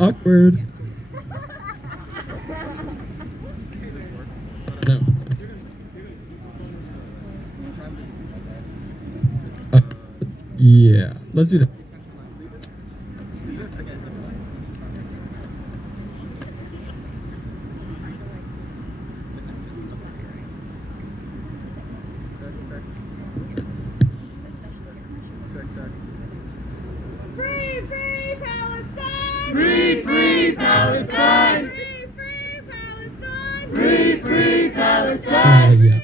Awkward. No. Yeah, let's do that. Free, free Palestine! Free, free Palestine! Free, free Palestine! Free, free Palestine! Yeah.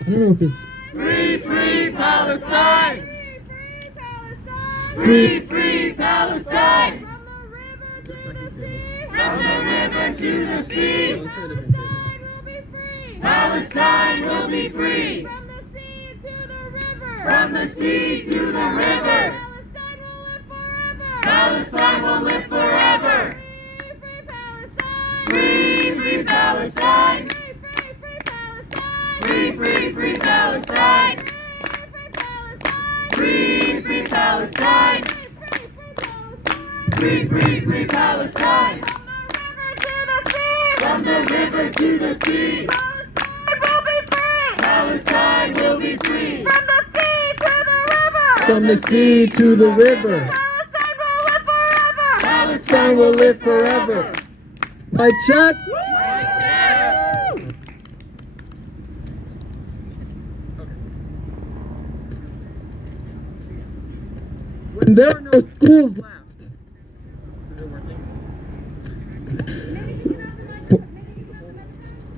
I don't know if it's Free, free Palestine! Free, free Palestine! Free, free Palestine! From the river to the sea! From the river to the sea! Palestine will be free! Palestine will be free! From the sea to the river! From the sea to the river! Palestine will live forever! Palestine will live forever! Free, free Palestine! Free, free, free Palestine! Free, free Palestine! Free, free, free Palestine! From the river to the sea! Palestine will be free! From the sea to the river! Palestine will live forever. My check. When there are no schools left.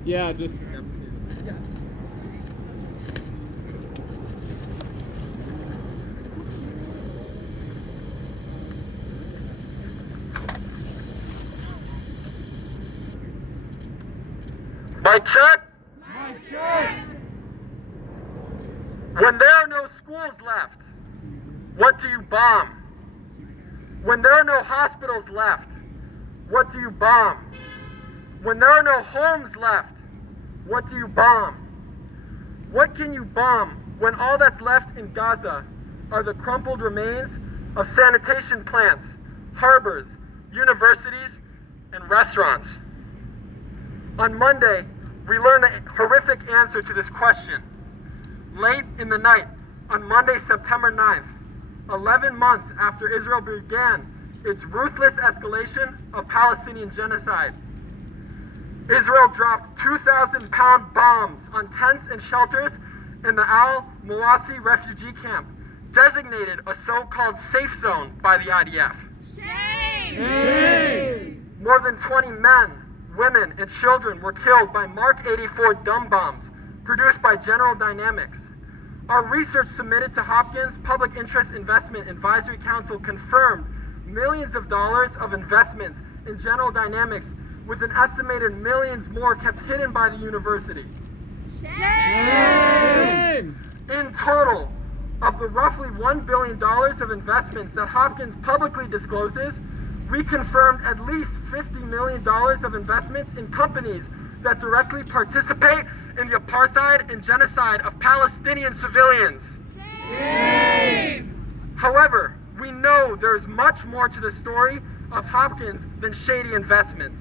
Yeah, just. My check. My check! When there are no schools left, what do you bomb? When there are no hospitals left, what do you bomb? When there are no homes left, what do you bomb? What can you bomb when all that's left in Gaza are the crumpled remains of sanitation plants, harbors, universities, and restaurants? On Monday, we learned a horrific answer to this question. Late in the night, on Monday, September 9th, 11 months after Israel began its ruthless escalation of Palestinian genocide, Israel dropped 2,000-pound bombs on tents and shelters in the Al-Mawasi refugee camp, designated a so-called safe zone by the IDF. Shame! More than 20 men, women, and children were killed by Mark 84 dumb bombs produced by General Dynamics. Our research submitted to Hopkins Public Interest Investment Advisory Council confirmed millions of dollars of investments in General Dynamics, with an estimated millions more kept hidden by the university. Shame! In total, of the roughly $1 billion of investments that Hopkins publicly discloses, we confirmed at least $50 million of investments in companies that directly participate in the apartheid and genocide of Palestinian civilians. Shame! However, we know there is much more to the story of Hopkins than shady investments.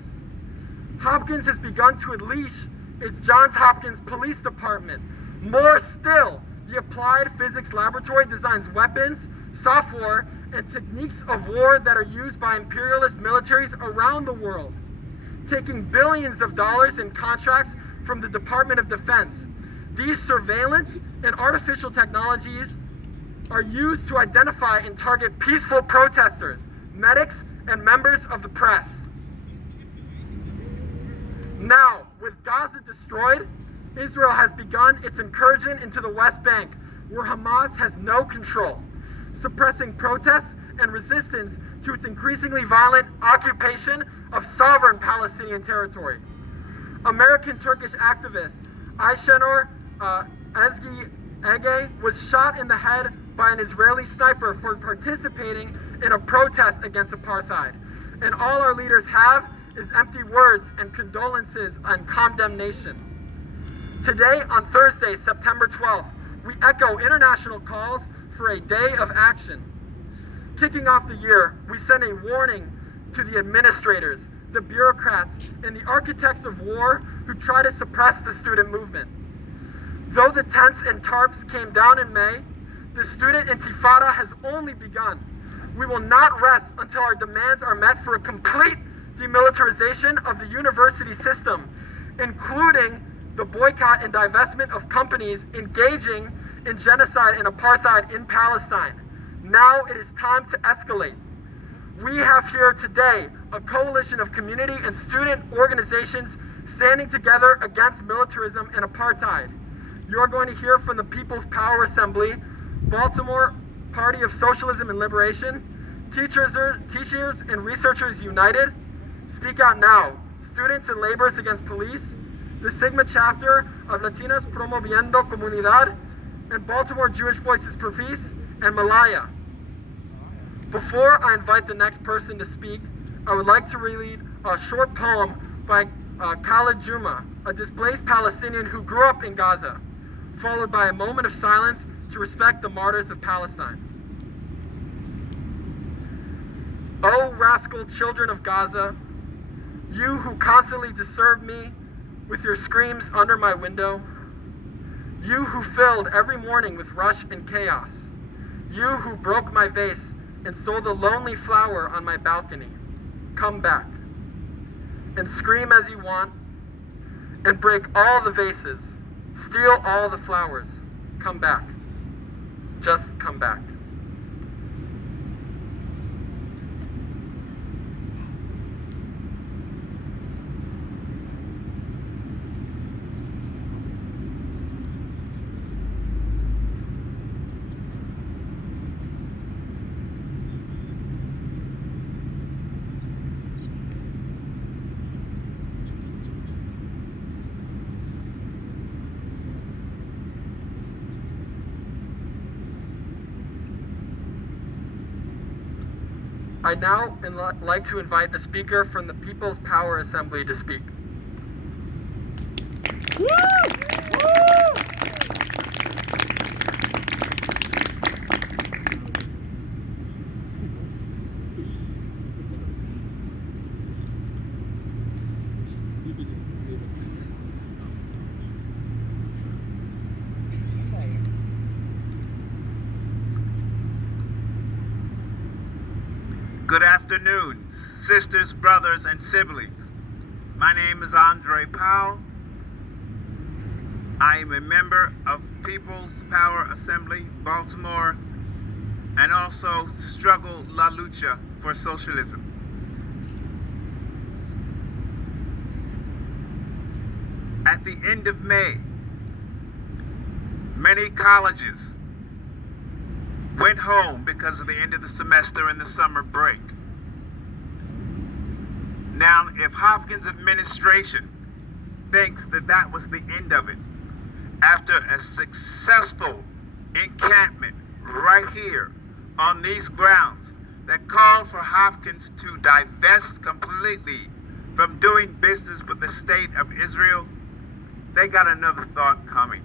Hopkins has begun to unleash its Johns Hopkins Police Department. More still, the Applied Physics Laboratory designs weapons, software, and techniques of war that are used by imperialist militaries around the world, taking billions of dollars in contracts from the Department of Defense. These surveillance and artificial technologies are used to identify and target peaceful protesters, medics, and members of the press. Now, with Gaza destroyed, Israel has begun its incursion into the West Bank, where Hamas has no control, suppressing protests and resistance to its increasingly violent occupation of sovereign Palestinian territory. American-Turkish activist Ayşenur Ezgi Ege was shot in the head by an Israeli sniper for participating in a protest against apartheid. And all our leaders have is empty words and condolences and condemnation. Today, on Thursday, September 12th, we echo international calls for a day of action. Kicking off the year, we send a warning to the administrators, the bureaucrats, and the architects of war who try to suppress the student movement. Though the tents and tarps came down in May, the student intifada has only begun. We will not rest until our demands are met for a complete demilitarization of the university system, including the boycott and divestment of companies engaging in genocide and apartheid in Palestine. Now it is time to escalate. We have here today a coalition of community and student organizations standing together against militarism and apartheid. You're going to hear from the People's Power Assembly, Baltimore Party of Socialism and Liberation, Teachers and Researchers United, Speak Out Now, Students and Laborers Against Police, the Sigma chapter of Latinos Promoviendo Comunidad, and Baltimore Jewish Voices for Peace, and Malaya. Before I invite the next person to speak, I would like to read a short poem by Khalid Juma, a displaced Palestinian who grew up in Gaza, followed by a moment of silence to respect the martyrs of Palestine. O rascal children of Gaza, you who constantly disturb me with your screams under my window, you who filled every morning with rush and chaos, you who broke my vase and stole the lonely flower on my balcony, come back and scream as you want and break all the vases, steal all the flowers. Come back. Just come back. I'd now like to invite the speaker from the People's Power Assembly to speak. Good afternoon, sisters, brothers, and siblings. My name is Andre Powell. I am a member of People's Power Assembly, Baltimore, and also Struggle La Lucha for Socialism. At the end of May, many colleges went home because of the end of the semester and the summer break. Now, if Hopkins administration thinks that that was the end of it, after a successful encampment right here on these grounds that called for Hopkins to divest completely from doing business with the state of Israel, they got another thought coming.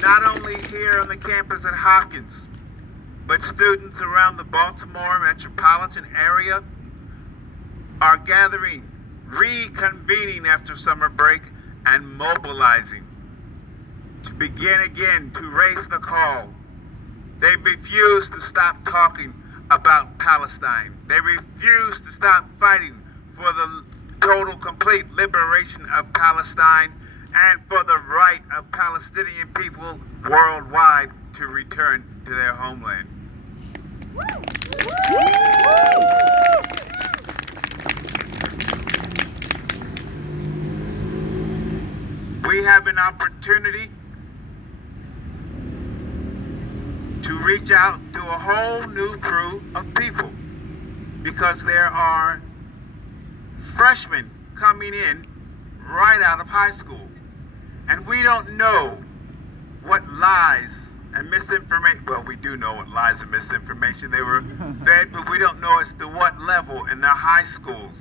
Not only here on the campus at Hopkins, but students around the Baltimore metropolitan area are gathering, reconvening after summer break, and mobilizing to begin again to raise the call. They refuse to stop talking about Palestine. They refuse to stop fighting for the total, complete liberation of Palestine and for the right of Palestinian people worldwide to return to their homeland. We have an opportunity to reach out to a whole new crew of people because there are freshmen coming in right out of high school. And we don't know what lies and misinformation, well, we do know what lies and misinformation they were fed, but we don't know as to what level in their high schools.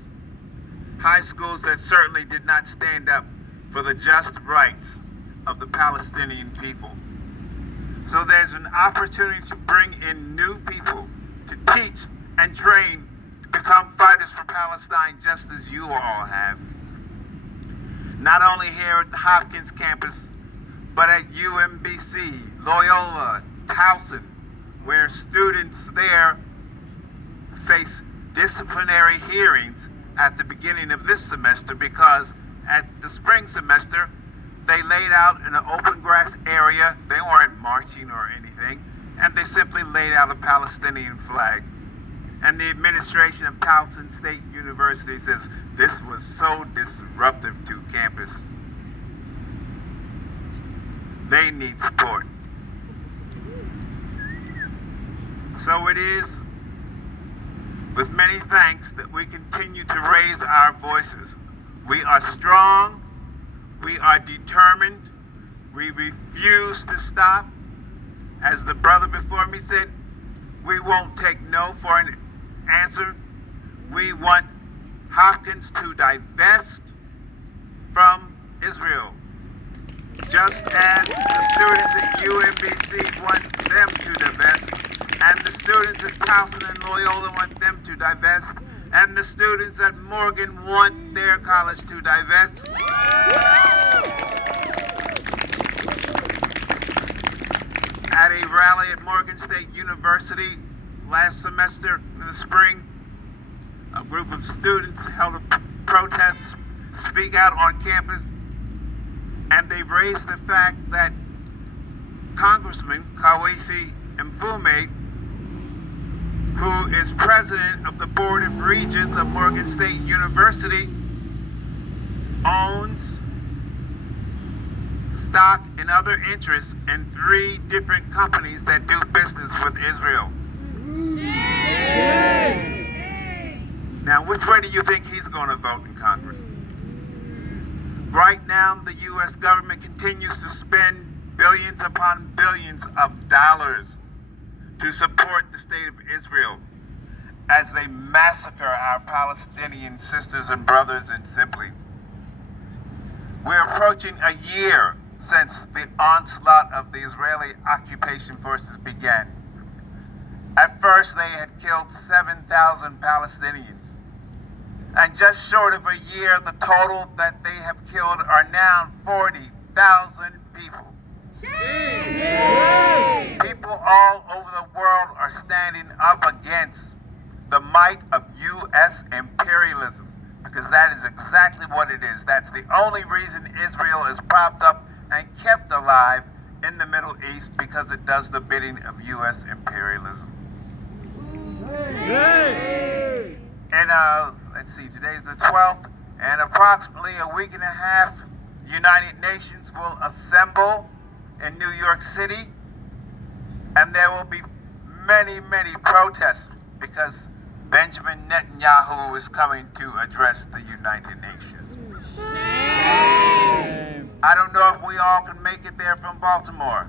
High schools that certainly did not stand up for the just rights of the Palestinian people. So there's an opportunity to bring in new people to teach and train to become fighters for Palestine, just as you all have. Not only here at the Hopkins campus, but at UMBC, Loyola, Towson, where students there face disciplinary hearings at the beginning of this semester, because at the spring semester, they laid out in an open grass area. They weren't marching or anything, and they simply laid out a Palestinian flag. And the administration of Towson State University says this was so disruptive to campus. They need support. So it is with many thanks that we continue to raise our voices. We are strong, we are determined, we refuse to stop. As the brother before me said, we won't take no for an answer. We want Hopkins to divest from Israel, just as the students at UMBC want them to divest, and the students at Towson and Loyola want them to divest, and the students at Morgan want their college to divest. At a rally at Morgan State University last semester in the spring, a group of students held a protest, speak out on campus, and they raised the fact that Congressman Kawesi Mfume, who is president of the Board of Regents of Morgan State University, owns stock and other interests in 3 different companies that do business with Israel. Now, which way do you think he's going to vote in Congress? Right now, the U.S. government continues to spend billions upon billions of dollars to support the state of Israel as they massacre our Palestinian sisters and brothers and siblings. We're approaching a year since the onslaught of the Israeli occupation forces began. At first, they had killed 7,000 Palestinians. And just short of a year, the total that they have killed are now 40,000 people. People all over the world are standing up against the might of U.S. imperialism, because that is exactly what it is. That's the only reason Israel is propped up and kept alive in the Middle East, because it does the bidding of U.S. imperialism. And let's see, today's the 12th, and approximately a week and a half, United Nations will assemble in New York City, and there will be many, many protests, because Benjamin Netanyahu is coming to address the United Nations. I don't know if we all can make it there from Baltimore.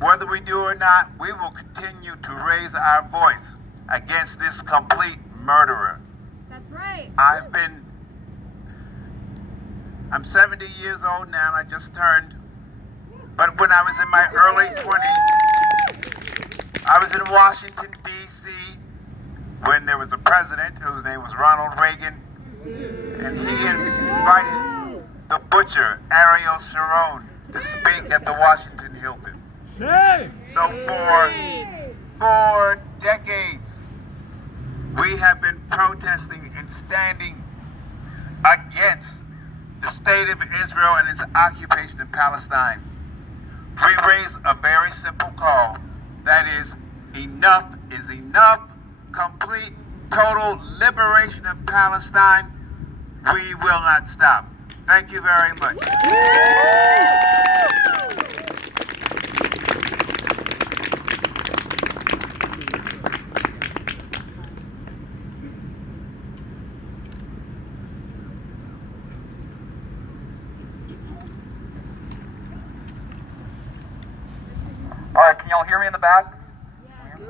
Whether we do or not, we will continue to raise our voice against this complete murderer. That's right. I'm 70 years old now, and I just turned. But when I was in my early 20s, I was in Washington, D.C., when there was a president whose name was Ronald Reagan, and he invited the butcher, Ariel Sharon, to speak at the Washington Hilton. So for 4 decades, we have been protesting and standing against the state of Israel and its occupation of Palestine. We raise a very simple call. That is, enough is enough. Complete, total liberation of Palestine. We will not stop. Thank you very much. All right, can y'all hear me in the back?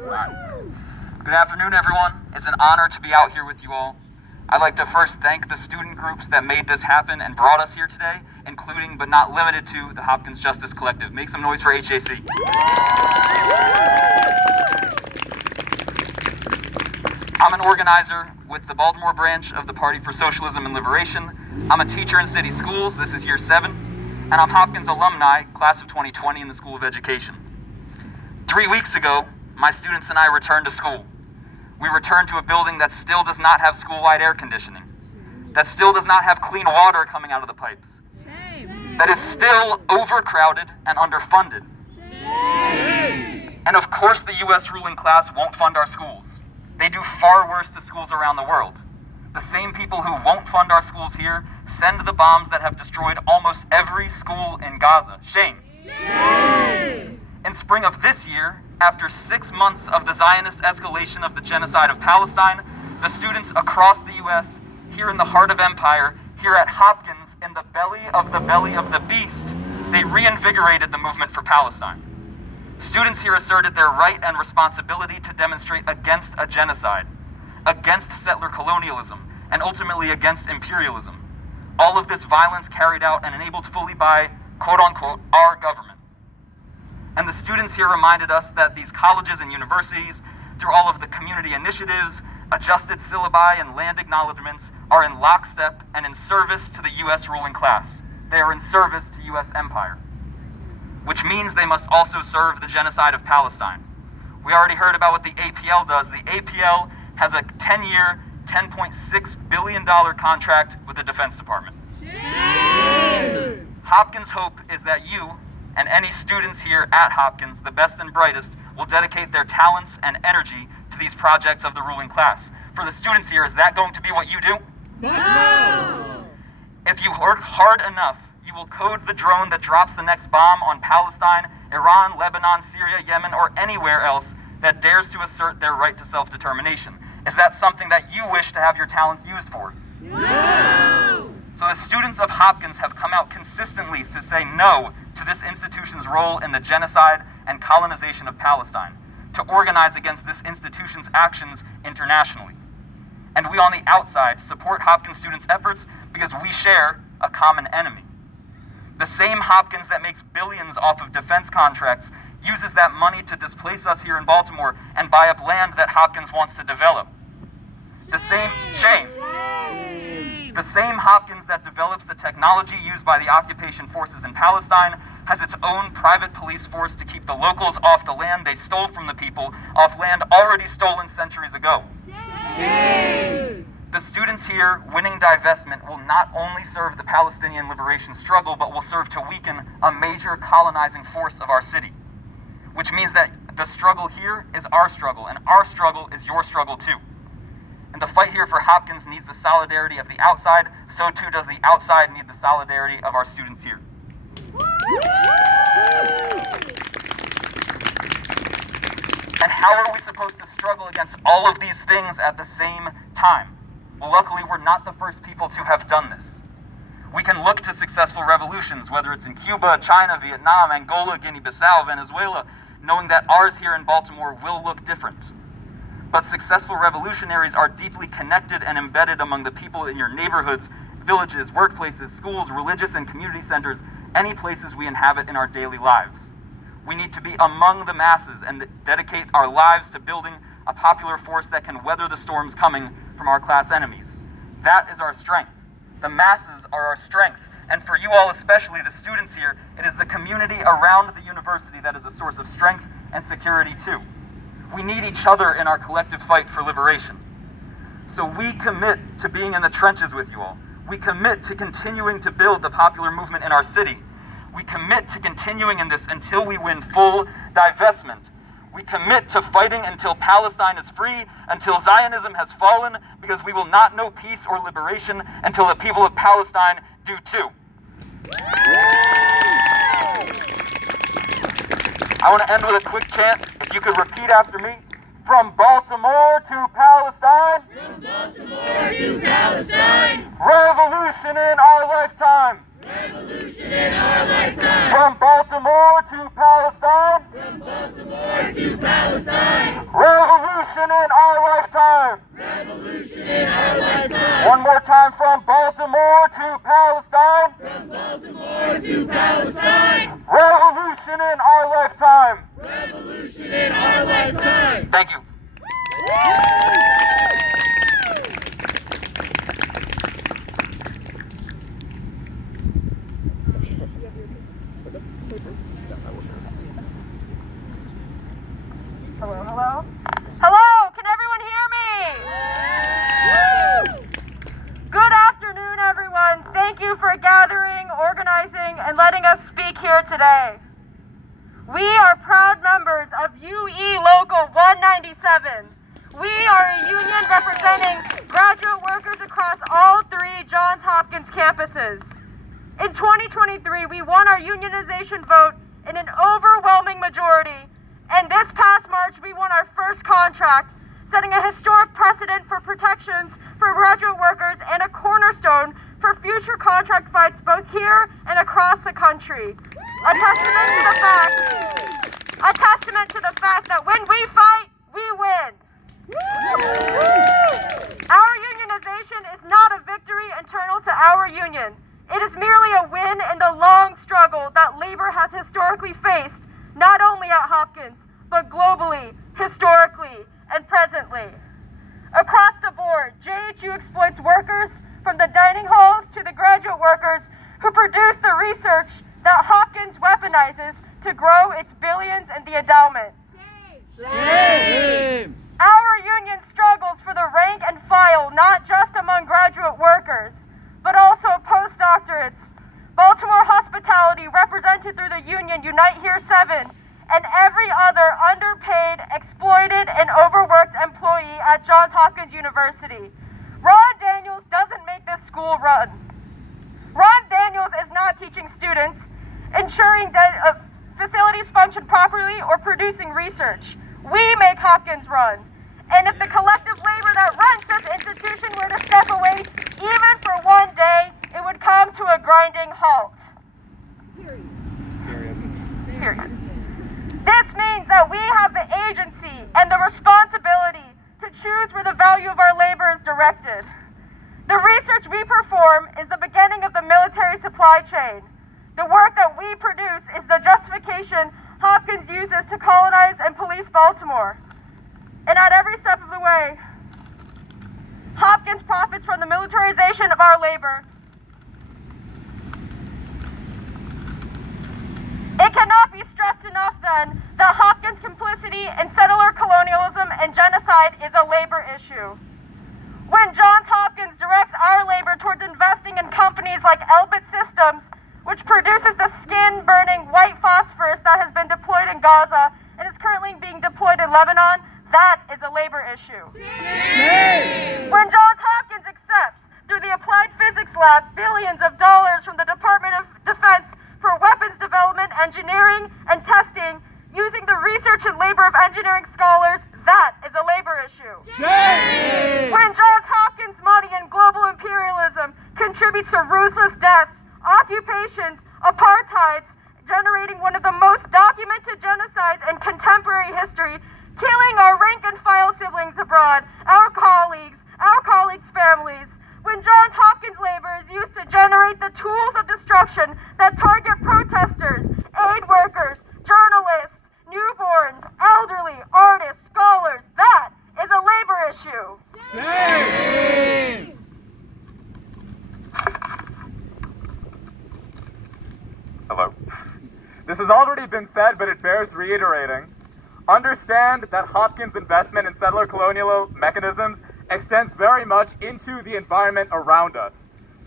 Yeah. Good afternoon, everyone. It's an honor to be out here with you all. I'd like to first thank the student groups that made this happen and brought us here today, including but not limited to the Hopkins Justice Collective. Make some noise for HJC. I'm an organizer with the Baltimore branch of the Party for Socialism and Liberation. I'm a teacher in city schools, this is year 7, and I'm Hopkins alumni, class of 2020 in the School of Education. 3 weeks ago, my students and I returned to school. We returned to a building that still does not have school-wide air conditioning, that still does not have clean water coming out of the pipes, that is still overcrowded and underfunded. And of course the U.S. ruling class won't fund our schools. They do far worse to schools around the world. The same people who won't fund our schools here send the bombs that have destroyed almost every school in Gaza. Shame. In spring of this year, after 6 months of the Zionist escalation of the genocide of Palestine, the students across the U.S., here in the heart of empire, here at Hopkins, in the belly of the beast, they reinvigorated the movement for Palestine. Students here asserted their right and responsibility to demonstrate against a genocide, against settler colonialism, and ultimately against imperialism. All of this violence carried out and enabled fully by, quote-unquote, our government. And the students here reminded us that these colleges and universities, through all of the community initiatives, adjusted syllabi, and land acknowledgements, are in lockstep and in service to the U.S. ruling class. They are in service to U.S. empire, which means they must also serve the genocide of Palestine. We already heard about what the APL does. The APL has a 10-year, $10.6 billion contract with the Defense Department. Hopkins' hope is that you, and any students here at Hopkins, the best and brightest, will dedicate their talents and energy to these projects of the ruling class. For the students here, is that going to be what you do? No! If you work hard enough, you will code the drone that drops the next bomb on Palestine, Iran, Lebanon, Syria, Yemen, or anywhere else that dares to assert their right to self-determination. Is that something that you wish to have your talents used for? No! So the students of Hopkins have come out consistently to say no to this institution's role in the genocide and colonization of Palestine, to organize against this institution's actions internationally. And we on the outside support Hopkins students' efforts because we share a common enemy. The same Hopkins that makes billions off of defense contracts uses that money to displace us here in Baltimore and buy up land that Hopkins wants to develop. The same Hopkins that develops the technology used by the occupation forces in Palestine has its own private police force to keep the locals off the land they stole from the people, off land already stolen centuries ago. The students here winning divestment will not only serve the Palestinian liberation struggle, but will serve to weaken a major colonizing force of our city. Which means that the struggle here is our struggle, and our struggle is your struggle too. And the fight here for Hopkins needs the solidarity of the outside, so too does the outside need the solidarity of our students here. And how are we supposed to struggle against all of these things at the same time? Well, luckily, we're not the first people to have done this. We can look to successful revolutions, whether it's in Cuba, China, Vietnam, Angola, Guinea-Bissau, Venezuela, knowing that ours here in Baltimore will look different. But successful revolutionaries are deeply connected and embedded among the people in your neighborhoods, villages, workplaces, schools, religious and community centers, any places we inhabit in our daily lives. We need to be among the masses and dedicate our lives to building a popular force that can weather the storms coming from our class enemies. That is our strength. The masses are our strength. And for you all, especially the students here, it is the community around the university that is a source of strength and security too. We need each other in our collective fight for liberation. So we commit to being in the trenches with you all. We commit to continuing to build the popular movement in our city. We commit to continuing in this until we win full divestment. We commit to fighting until Palestine is free, until Zionism has fallen, because we will not know peace or liberation until the people of Palestine do too. I want to end with a quick chant. If you could repeat after me. From Baltimore to Palestine. From Baltimore to Palestine. Revolution in our lifetime. Revolution in our lifetime. From Baltimore to Palestine. From Baltimore to Palestine. Revolution in our lifetime. Revolution in our lifetime. One more time, from Baltimore to Palestine. From Baltimore to Palestine. Revolution in our lifetime. Revolution in our lifetime. Thank you. Hello, hello? Hello, can everyone hear me? Good afternoon, everyone. Thank you for gathering, organizing, and letting us speak here today. We are proud members of UE Local 197. We are a union representing graduate workers across all three Johns Hopkins campuses. In 2023, we won our unionization vote in an overwhelming majority, and this past March, we won our first contract, setting a historic precedent for protections for graduate workers and a cornerstone for future contract fights both here and across the country. A testament to the fact that when we fight, we win. Our unionization is not a victory internal to our union. It is merely a win in the long struggle that labor has historically faced, not only at Hopkins, but globally, historically, and presently. Across the board, JHU exploits workers from the dining halls to the graduate workers who produce the research that Hopkins weaponizes to grow its billions in the endowment. Shame! Our union struggles for the rank and file, not just among graduate workers, but also postdoctorates. Baltimore Hospitality, represented through the union Unite Here 7, and every other underpaid, exploited, and overworked employee at Johns Hopkins University. Ron Daniels doesn't make this school run. Ron Daniels is not teaching students, ensuring that facilities function properly, or producing research. We make Hopkins run. And if the collective labor that runs this institution were to step away, even for one day, it would come to a grinding halt. Period. This means that we have the agency and the responsibility to choose where the value of our labor is directed. The research we perform is the beginning of the military supply chain. The work that we produce is the justification Hopkins uses to colonize and police Baltimore. And at every step of the way, Hopkins profits from the militarization of our labor. It cannot be stressed enough, then, that Hopkins' complicity in settler colonialism and genocide is a labor issue. When Johns Hopkins directs our labor towards investing in companies like Elbit Systems, which produces the skin-burning white phosphorus that has been deployed in Gaza and is currently being deployed in Lebanon, that is a labor issue. When Johns Hopkins accepts, through the Applied Physics Lab, billions of dollars from the Department of Defense for weapons development, engineering, and testing, using the research and labor of engineering scholars, that is a labor issue. When Johns Hopkins money and global imperialism contributes to ruthless deaths, occupations, apartheids, generating one of the most documented genocides in contemporary history, killing our rank and file siblings abroad, our colleagues' families, when Johns Hopkins labor is used to generate the tools of destruction that target protesters, aid workers, journalists, newborns, elderly, artists, scholars, that is a labor issue. Shame! Hello. This has already been said, but it bears reiterating. Understand that Hopkins' investment in settler colonial mechanisms extends very much into the environment around us.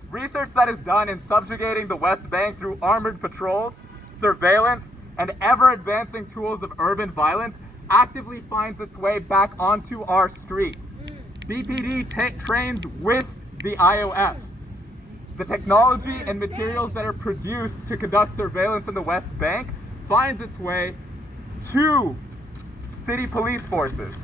Research that is done in subjugating the West Bank through armored patrols, surveillance, and ever-advancing tools of urban violence actively finds its way back onto our streets. BPD trains with the IOF. The technology and materials that are produced to conduct surveillance in the West Bank finds its way to city police forces.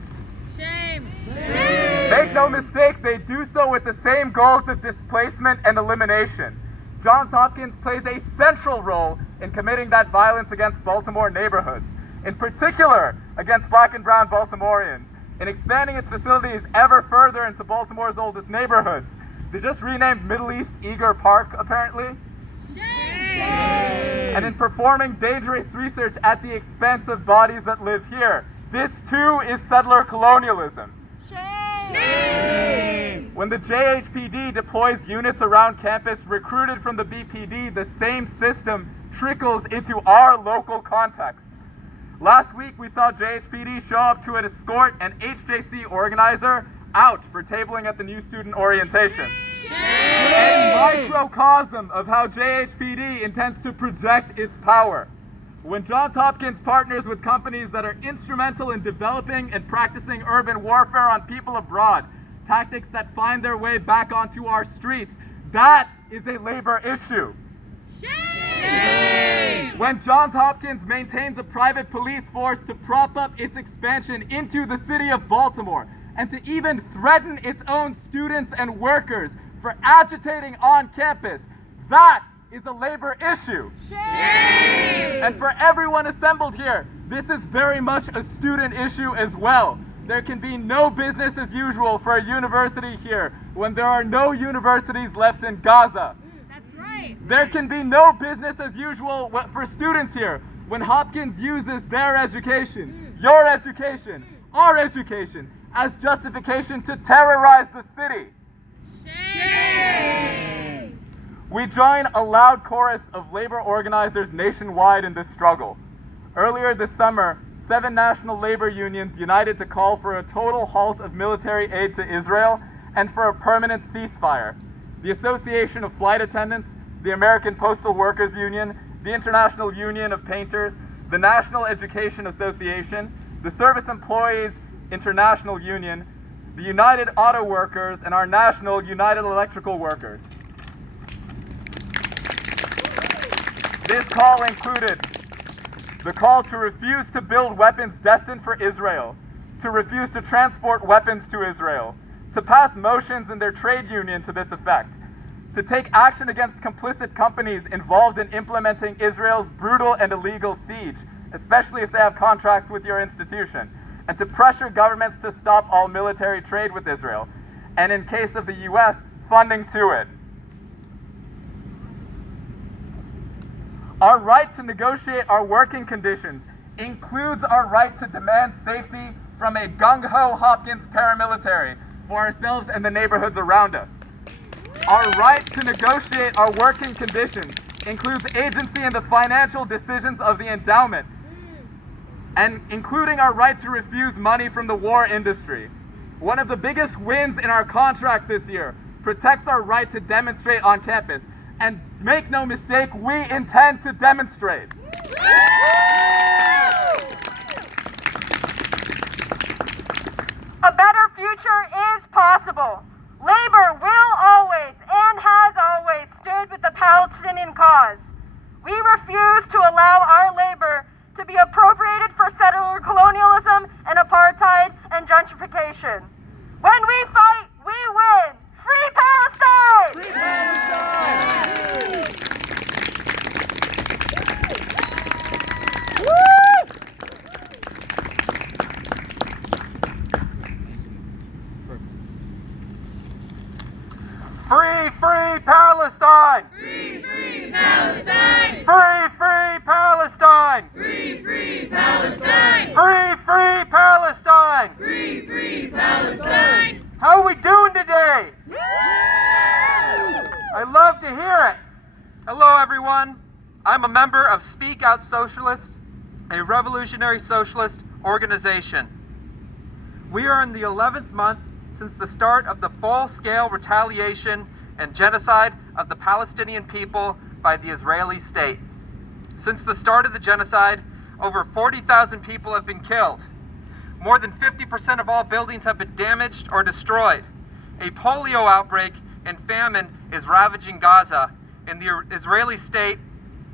Shame! Make no mistake, they do so with the same goals of displacement and elimination. Johns Hopkins plays a central role in committing that violence against Baltimore neighborhoods, in particular against Black and brown Baltimoreans, and expanding its facilities ever further into Baltimore's oldest neighborhoods. They just renamed Middle East Eager Park, apparently. And in performing dangerous research at the expense of bodies that live here. This too is settler colonialism. Shame! When the JHPD deploys units around campus recruited from the BPD, the same system trickles into our local context. Last week we saw JHPD show up to escort an HJC organizer out for tabling at the new student orientation. A microcosm of how JHPD intends to project its power. When Johns Hopkins partners with companies that are instrumental in developing and practicing urban warfare on people abroad, tactics that find their way back onto our streets, that is a labor issue. Shame! When Johns Hopkins maintains a private police force to prop up its expansion into the city of Baltimore, and to even threaten its own students and workers for agitating on campus, that is a labor issue. Shame! And for everyone assembled here, this is very much a student issue as well. There can be no business as usual for a university here when there are no universities left in Gaza. That's right. There can be no business as usual for students here when Hopkins uses their education, your education, our education, as justification to terrorize the city. Shame! We join a loud chorus of labor organizers nationwide in this struggle. Earlier this summer, 7 national labor unions united to call for a total halt of military aid to Israel and for a permanent ceasefire. The Association of Flight Attendants, the American Postal Workers Union, the International Union of Painters, the National Education Association, the Service Employees International Union, the United Auto Workers, and our national United Electrical Workers. This call included the call to refuse to build weapons destined for Israel, to refuse to transport weapons to Israel, to pass motions in their trade union to this effect, to take action against complicit companies involved in implementing Israel's brutal and illegal siege, especially if they have contracts with your institution, and to pressure governments to stop all military trade with Israel, and in case of the U.S., funding to it. Our right to negotiate our working conditions includes our right to demand safety from a gung-ho Hopkins paramilitary for ourselves and the neighborhoods around us. Our right to negotiate our working conditions includes agency in the financial decisions of the endowment, and including our right to refuse money from the war industry. One of the biggest wins in our contract this year protects our right to demonstrate on campus. And make no mistake, we intend to demonstrate. A better future is possible. Labor will always and has always stood with the Palestinian cause. We refuse to allow our labor to be appropriated for settler colonialism and apartheid and gentrification. When we fight, we win. Free Palestine! Free Palestine! Free, free Palestine! Free, free Palestine! Free, free Palestine! Free, free Palestine! Free, free Palestine! Free, free Palestine! How are we doing today? I love to hear it. Hello, everyone. I'm a member of Speak Out Socialists, a revolutionary socialist organization. We are in the 11th month since the start of the full-scale retaliation and genocide of the Palestinian people by the Israeli state. Since the start of the genocide, over 40,000 people have been killed. More than 50% of all buildings have been damaged or destroyed. A polio outbreak and famine is ravaging Gaza, and the Israeli state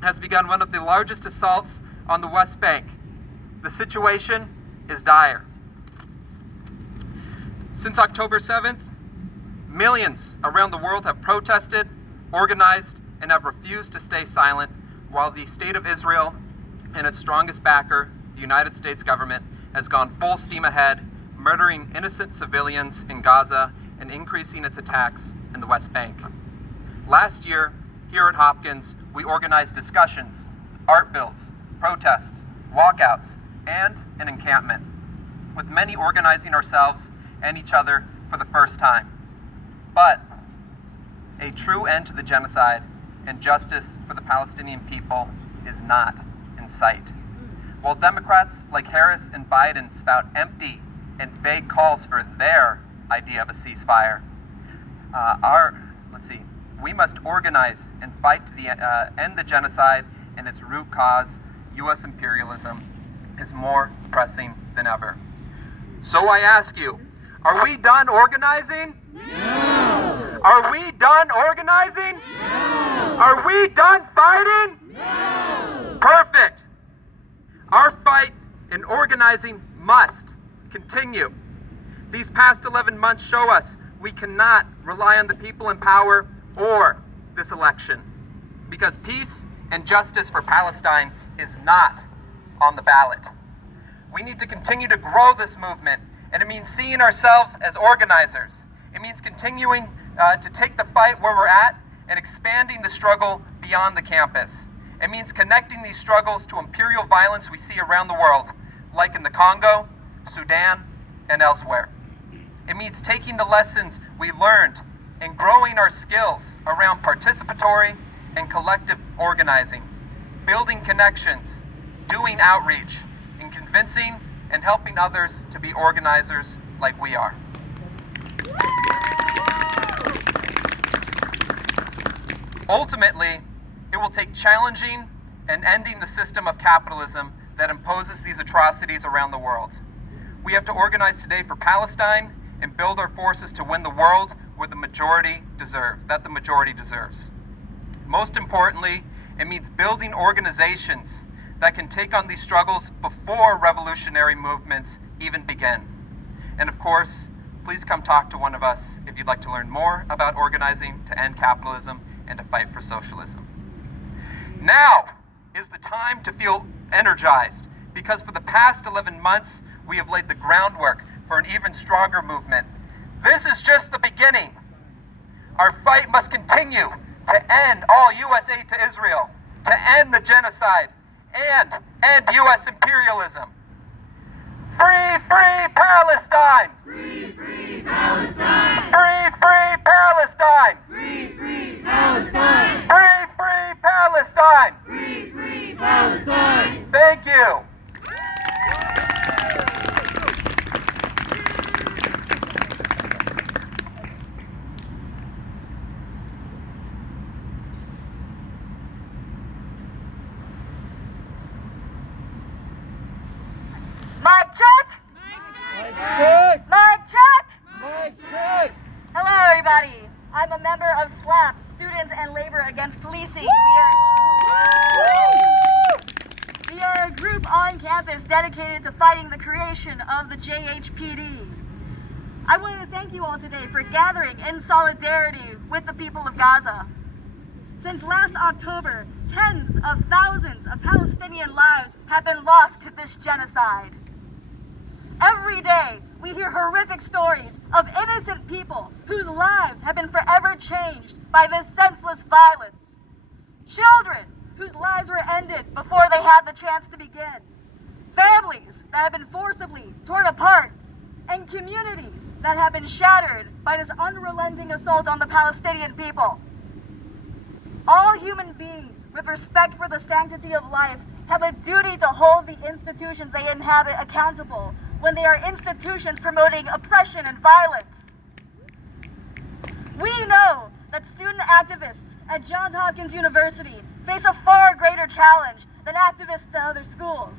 has begun one of the largest assaults on the West Bank. The situation is dire. Since October 7th, millions around the world have protested, organized, and have refused to stay silent while the State of Israel and its strongest backer, the United States government, has gone full steam ahead, murdering innocent civilians in Gaza and increasing its attacks in the West Bank. Last year, here at Hopkins, we organized discussions, art builds, protests, walkouts, and an encampment, with many organizing ourselves and each other for the first time. But a true end to the genocide and justice for the Palestinian people is not in sight. While Democrats like Harris and Biden spout empty and vague calls for their idea of a ceasefire, we must organize and fight to end the genocide and its root cause, U.S. imperialism, is more pressing than ever. So I ask you, are we done organizing? No! Are we done organizing? No! Are we done fighting? No! Perfect. Our fight in organizing must continue. These past 11 months show us we cannot rely on the people in power or this election, because peace and justice for Palestine is not on the ballot. We need to continue to grow this movement, and it means seeing ourselves as organizers. It means continuing to take the fight where we're at and expanding the struggle beyond the campus. It means connecting these struggles to imperial violence we see around the world, like in the Congo, Sudan, and elsewhere. It means taking the lessons we learned and growing our skills around participatory and collective organizing, building connections, doing outreach, and convincing and helping others to be organizers like we are. Ultimately, it will take challenging and ending the system of capitalism that imposes these atrocities around the world. We have to organize today for Palestine and build our forces to win the world where the majority deserves. Most importantly, it means building organizations that can take on these struggles before revolutionary movements even begin. And of course, please come talk to one of us if you'd like to learn more about organizing to end capitalism and to fight for socialism. Now is the time to feel energized, because for the past 11 months, we have laid the groundwork for an even stronger movement. This is just the beginning. Our fight must continue to end all U.S. aid to Israel, to end the genocide, and end U.S. imperialism. Free, free Palestine! Free, free Palestine! Free, free Palestine! Free, free Palestine! Free, free Palestine! Free, free Palestine! Thank you. Mic check! Mic check! Hello, everybody. I'm a member of SLAP, Students and Labor Against Policing. We are a group on campus dedicated to fighting the creation of the JHPD. I wanted to thank you all today for gathering in solidarity with the people of Gaza. Since last October, tens of thousands of Palestinian lives have been lost to this genocide. Every day, we hear horrific stories of innocent people whose lives have been forever changed by this senseless violence. Children whose lives were ended before they had the chance to begin. Families that have been forcibly torn apart. And communities that have been shattered by this unrelenting assault on the Palestinian people. All human beings, with respect for the sanctity of life, have a duty to hold the institutions they inhabit accountable when they are institutions promoting oppression and violence. We know that student activists at Johns Hopkins University face a far greater challenge than activists at other schools,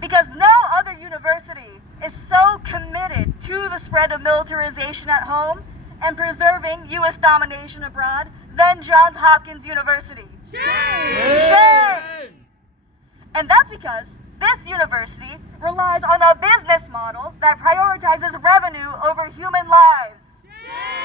because no other university is so committed to the spread of militarization at home and preserving U.S. domination abroad than Johns Hopkins University. Shame! And that's because this university relies on a business model that prioritizes revenue over human lives.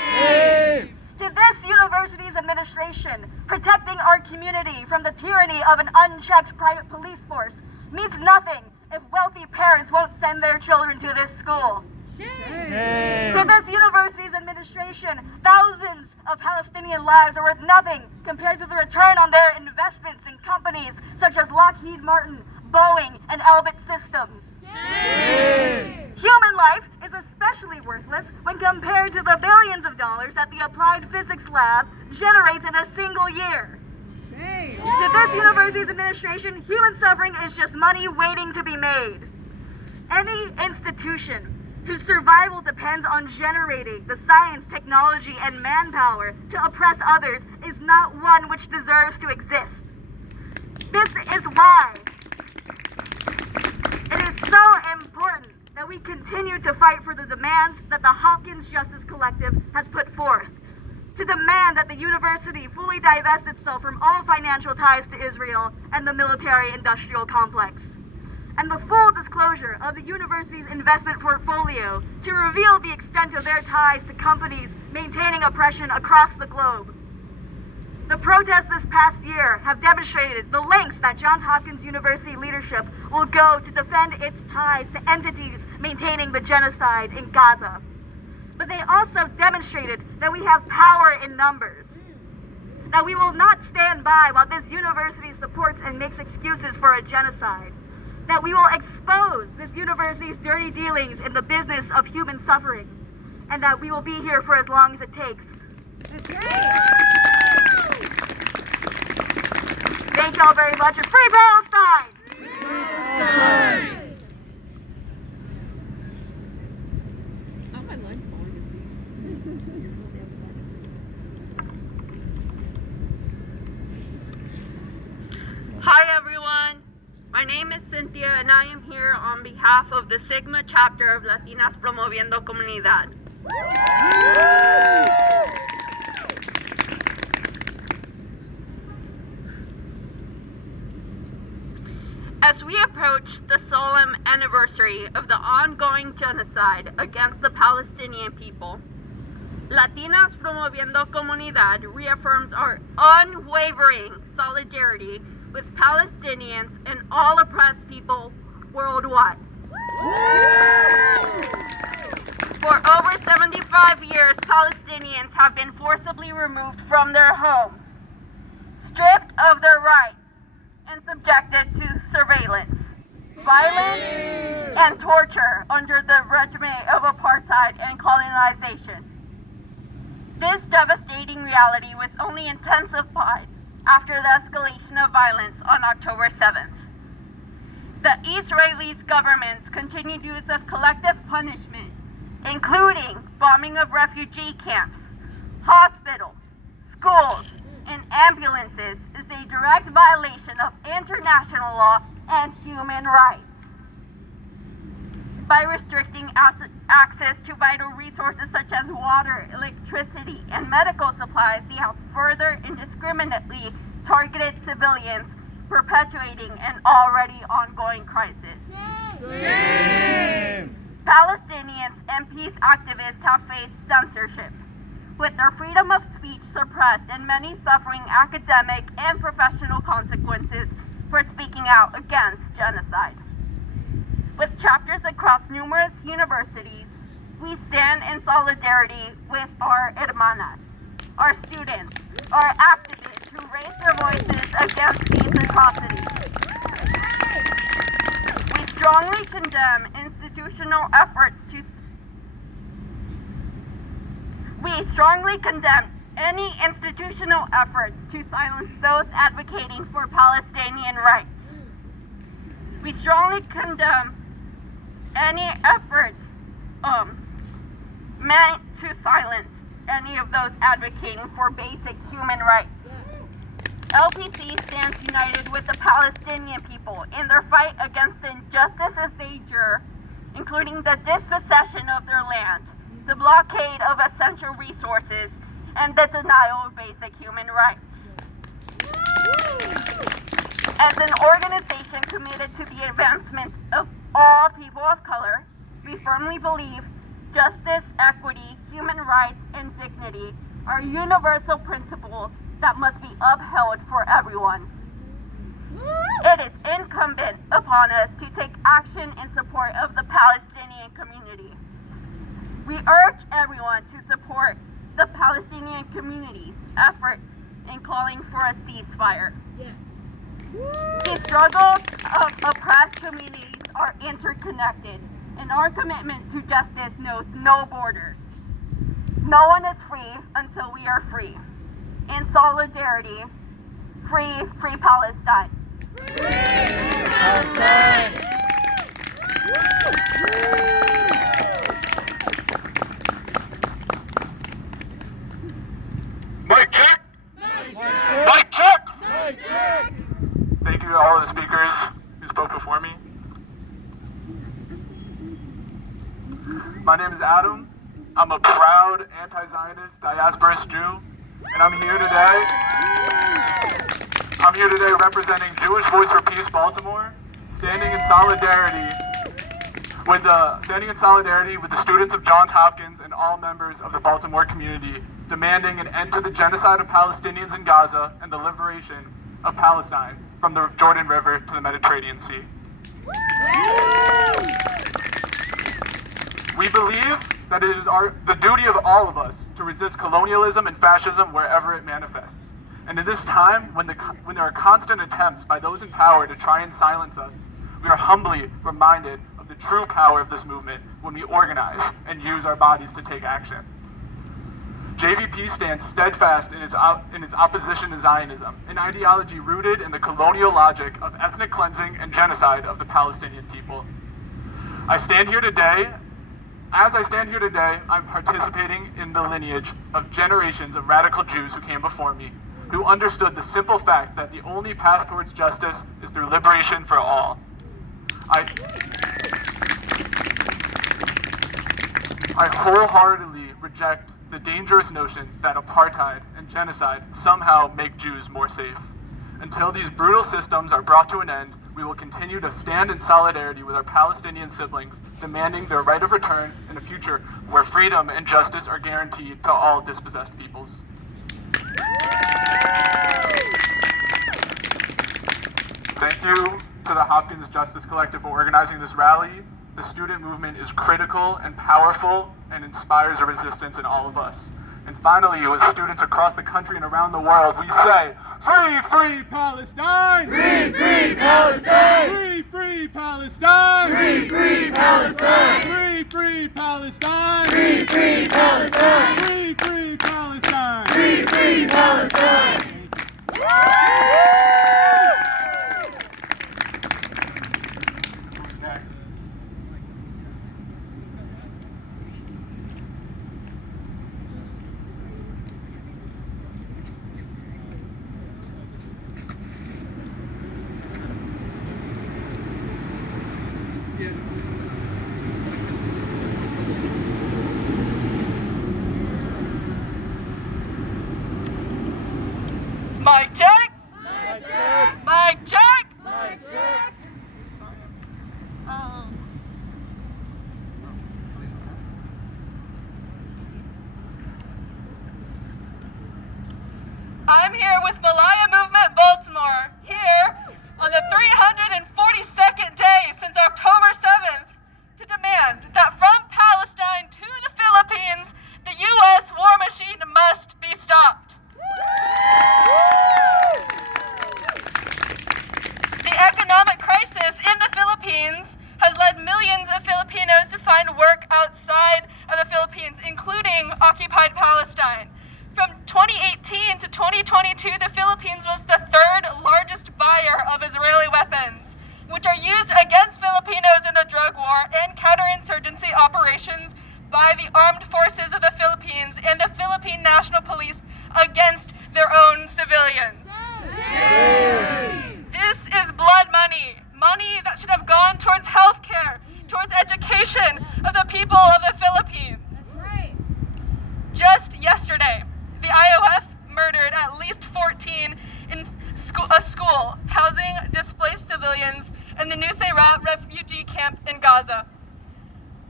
Shame! To this university's administration, protecting our community from the tyranny of an unchecked private police force means nothing if wealthy parents won't send their children to this school. To this university's administration, thousands of Palestinian lives are worth nothing compared to the return on their investments in companies such as Lockheed Martin, Boeing, and Elbit Systems. Human life is especially worthless when compared to the billions of dollars that the Applied Physics Lab generates in a single year. To this university's administration, human suffering is just money waiting to be made. Any institution whose survival depends on generating the science, technology, and manpower to oppress others is not one which deserves to exist. This is why it is so important that we continue to fight for the demands that the Hopkins Justice Collective has put forth, to demand that the university fully divest itself from all financial ties to Israel and the military-industrial complex, and the full disclosure of the university's investment portfolio to reveal the extent of their ties to companies maintaining oppression across the globe. The protests this past year have demonstrated the lengths that Johns Hopkins University leadership will go to defend its ties to entities maintaining the genocide in Gaza. But they also demonstrated that we have power in numbers, that we will not stand by while this university supports and makes excuses for a genocide, that we will expose this university's dirty dealings in the business of human suffering, and that we will be here for as long as it takes. Thank y'all very much, and free Palestine! Hi everyone, my name is Cynthia and I am here on behalf of the Sigma chapter of Latinas Promoviendo Comunidad. As we approach the solemn anniversary of the ongoing genocide against the Palestinian people, Latinas Promoviendo Comunidad reaffirms our unwavering solidarity with Palestinians and all oppressed people worldwide. For over 75 years, Palestinians have been forcibly removed from their homes, stripped of their rights, and subjected to surveillance, violence, and torture under the regime of apartheid and colonization. This devastating reality was only intensified after the escalation of violence on October 7th. The Israeli government's continued use of collective punishment, including bombing of refugee camps, hospitals, schools, and ambulances, is a direct violation of international law and human rights. By restricting access to vital resources such as water, electricity, and medical supplies, they have further indiscriminately targeted civilians, perpetuating an already ongoing crisis. Shame! Palestinians and peace activists have faced censorship, with their freedom of speech suppressed and many suffering academic and professional consequences for speaking out against genocide. With chapters across numerous universities, we stand in solidarity with our hermanas, our students, our activists who raise their voices against these atrocities. We strongly condemn any institutional efforts to silence those advocating for Palestinian rights. We strongly condemn any efforts meant to silence any of those advocating for basic human rights. LPC stands united with the Palestinian people in their fight against the injustices they endure, including the dispossession of their land, the blockade of essential resources, and the denial of basic human rights. As an organization committed to the advancement of all people of color, we firmly believe justice, equity, human rights, and dignity are universal principles that must be upheld for everyone. It is incumbent upon us to take action in support of the Palestinian community. urge everyone to support the Palestinian community's efforts in calling for a ceasefire. The struggles of oppressed communities are interconnected, and our commitment to justice knows no borders. No one is free until we are free. In solidarity, free Palestine. Free Palestine! Mic check! Mic Mic check! check! Thank you to all of the speakers who spoke before me. My name is Adam. I'm a proud anti-Zionist diasporist Jew, and I'm here today representing Jewish Voice for Peace Baltimore, standing in solidarity with the students of Johns Hopkins and all members of the Baltimore community, demanding an end to the genocide of Palestinians in Gaza and the liberation of Palestine from the Jordan River to the Mediterranean Sea. We believe that it is the duty of all of us to resist colonialism and fascism wherever it manifests. And in this time, when there are constant attempts by those in power to try and silence us, we are humbly reminded of the true power of this movement when we organize and use our bodies to take action. JVP stands steadfast in its opposition to Zionism, an ideology rooted in the colonial logic of ethnic cleansing and genocide of the Palestinian people. As I stand here today, I'm participating in the lineage of generations of radical Jews who came before me, who understood the simple fact that the only path towards justice is through liberation for all. I wholeheartedly reject the dangerous notion that apartheid and genocide somehow make Jews more safe. Until these brutal systems are brought to an end, we will continue to stand in solidarity with our Palestinian siblings, demanding their right of return in a future where freedom and justice are guaranteed to all dispossessed peoples. Thank you to the Hopkins Justice Collective for organizing this rally. The student movement is critical and powerful and inspires a resistance in all of us. And finally, with students across the country and around the world, we say, free, free Palestine! Free, free Palestine! Free, free Palestine! Free, free Palestine! Free, free Palestine! Free, free Palestine! Free, free Palestine! Free, free Palestine! Mic check! Mic check! Mic check! Mic check! I'm here with Malaya Movement Baltimore, here on the 342nd day since October 7th, to demand that from Palestine to the Philippines, the U.S. war machine must be stopped. The economic crisis in the Philippines has led millions of Filipinos to find work outside of the Philippines, including occupied Palestine. From 2018 to 2022, the Philippines was the third largest buyer of Israeli weapons, which are used against Filipinos in the drug war and counterinsurgency operations by the armed forces of the Philippines and the Philippine National Police against their own civilians. This is blood money, money that should have gone towards healthcare, towards education of the people of the Philippines. That's right. Just yesterday, the IOF murdered at least 14 in a school housing displaced civilians in the Nusayrat refugee camp in Gaza.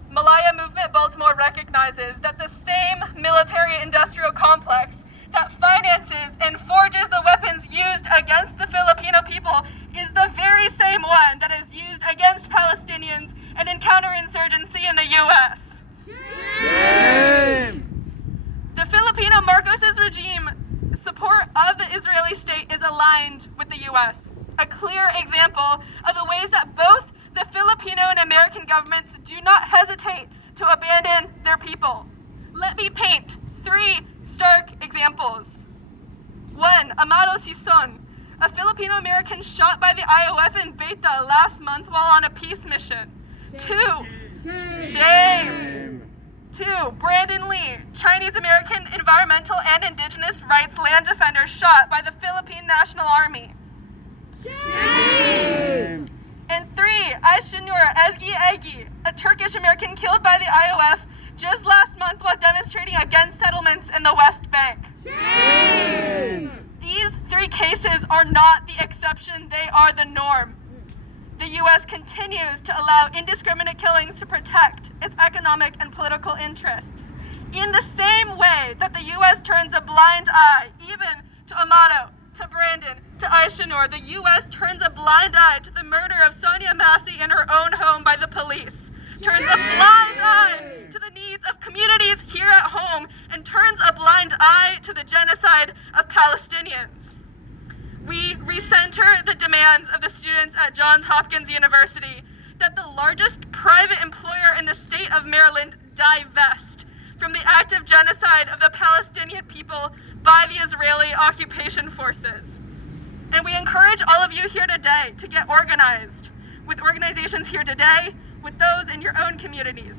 Malaya Movement Baltimore recognizes that the same military-industrial complex that finances and forges the weapons used against the Filipino people is the very same one that is used against Palestinians and in counterinsurgency in the U.S. Israeli state is aligned with the U.S. A clear example of the ways that both the Filipino and American governments do not hesitate to abandon their people. Let me paint 3 stark examples. 1. Amado Sison, a Filipino-American shot by the IOF in Beta last month while on a peace mission. 2. Shame. 2. Brandon Lee, Chinese-American environmental and indigenous rights land defender shot by the Philippine National Army. Shame. And 3. Ayşenur Ezgi Egi, a Turkish-American killed by the IOF just last month while demonstrating against settlements in the West Bank. Shame. These 3 cases are not the exception, they are the norm. The U.S. continues to allow indiscriminate killings to protect its economic and political interests. In the same way that the U.S. turns a blind eye, even to Amado, to Brandon, to Ayşenur, the U.S. turns a blind eye to the murder of Sonia Massey in her own home by the police, turns a blind eye to the needs of communities here at home, and turns a blind eye to the genocide of Palestinians. We recenter the demands of the students at Johns Hopkins University that the largest private employer in the state of Maryland divest from the active genocide of the Palestinian people by the Israeli occupation forces. And we encourage all of you here today to get organized with organizations here today, with those in your own communities.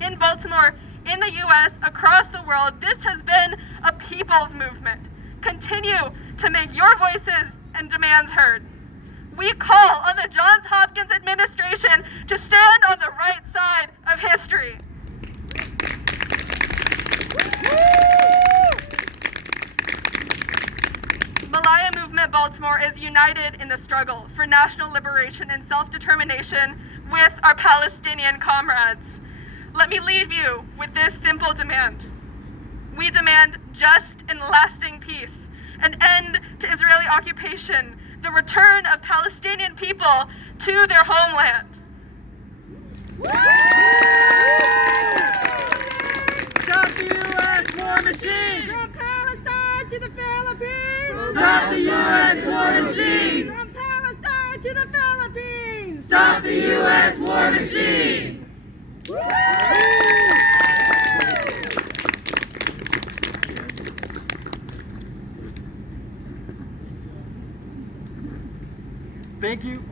In Baltimore, in the US, across the world, this has been a people's movement. Continue to make your voices and demands heard. We call on the Johns Hopkins administration to stand on the right side of history. Malaya Movement Baltimore is united in the struggle for national liberation and self-determination with our Palestinian comrades. Let me leave you with this simple demand. We demand just and lasting peace, an end to Israeli occupation, the return of Palestinian people to their homeland. Stop the U.S. war machine! From Palestine to the Philippines! Stop the U.S. war machine! From Palestine to the Philippines! Stop the U.S. war machine! Thank you.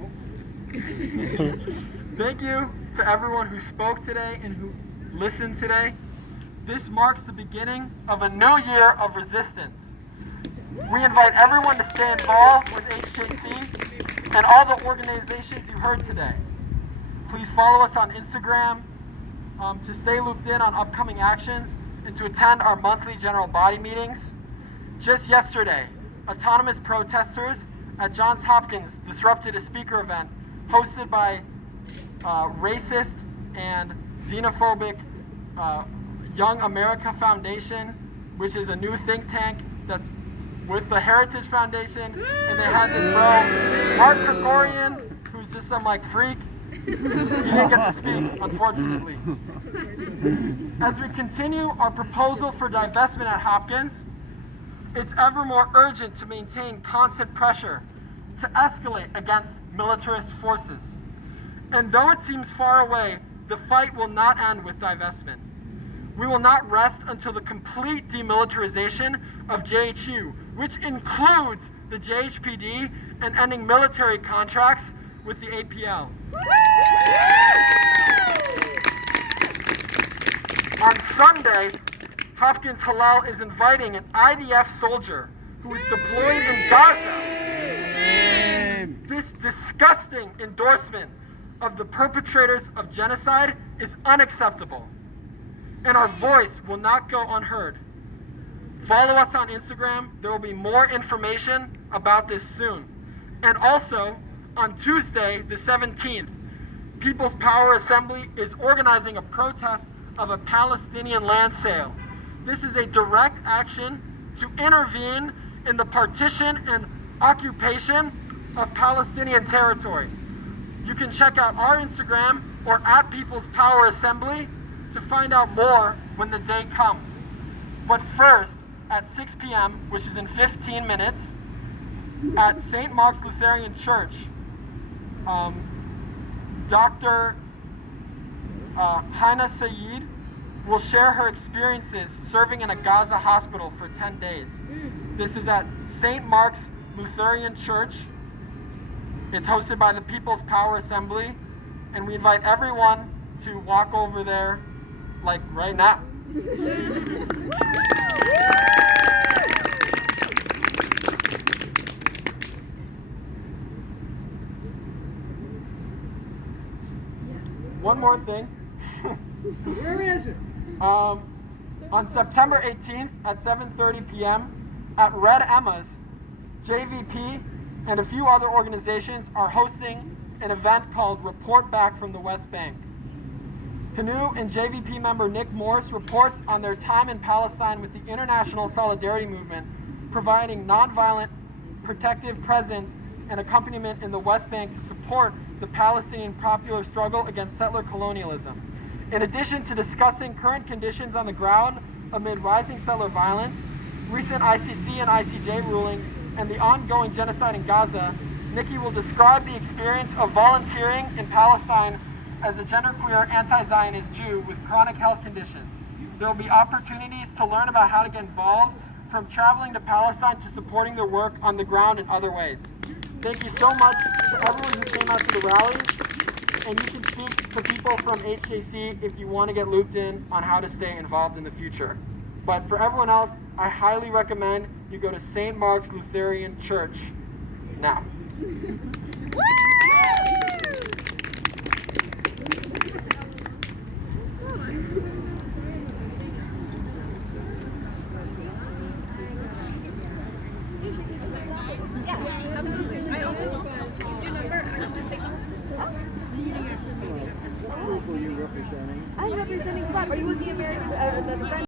Thank you to everyone who spoke today and who listened today. This marks the beginning of a new year of resistance. We invite everyone to stay involved with HKC and all the organizations you heard today. Please follow us on Instagram to stay looped in on upcoming actions and to attend our monthly general body meetings. Just yesterday, autonomous protesters at Johns Hopkins disrupted a speaker event hosted by racist and xenophobic Young America Foundation, which is a new think tank that's with the Heritage Foundation, and they had this bro, Mark Gregorian, who's just some like freak. He didn't get to speak, unfortunately. As we continue our proposal for divestment at Hopkins, it's ever more urgent to maintain constant pressure to escalate against militarist forces. And though it seems far away, the fight will not end with divestment. We will not rest until the complete demilitarization of JHU, which includes the JHPD and ending military contracts with the APL. On Sunday, Hopkins Halal is inviting an IDF soldier who is deployed in Gaza. This disgusting endorsement of the perpetrators of genocide is unacceptable, and our voice will not go unheard. Follow us on Instagram. There will be more information about this soon. And also, on Tuesday, the 17th, People's Power Assembly is organizing a protest of a Palestinian land sale. This is a direct action to intervene in the partition and occupation of Palestinian territory. You can check out our Instagram or at People's Power Assembly to find out more when the day comes. But first, at 6 p.m., which is in 15 minutes, at St. Mark's Lutheran Church, Dr. Hina Saeed will share her experiences serving in a Gaza hospital for 10 days. This is at St. Mark's Lutheran Church. It's hosted by the People's Power Assembly, and we invite everyone to walk over there, like right now. One more thing. Where is it? On September 18th at 7:30 p.m. at Red Emma's, JVP and a few other organizations are hosting an event called Report Back from the West Bank. Canoe and JVP member Nick Morse reports on their time in Palestine with the International Solidarity Movement, providing nonviolent, protective presence and accompaniment in the West Bank to support the Palestinian popular struggle against settler colonialism. In addition to discussing current conditions on the ground amid rising settler violence, recent ICC and ICJ rulings, and the ongoing genocide in Gaza, Nikki will describe the experience of volunteering in Palestine as a genderqueer anti-Zionist Jew with chronic health conditions. There will be opportunities to learn about how to get involved, from traveling to Palestine to supporting their work on the ground in other ways. Thank you so much to everyone who came out to the rally, and you can speak to people from HKC if you want to get looped in on how to stay involved in the future. But for everyone else, I highly recommend you go to St. Mark's Lutheran Church now. Yes, absolutely. I also do you remember the signal? Who are you representing? I'm representing SLAP. Are you with the American, the French?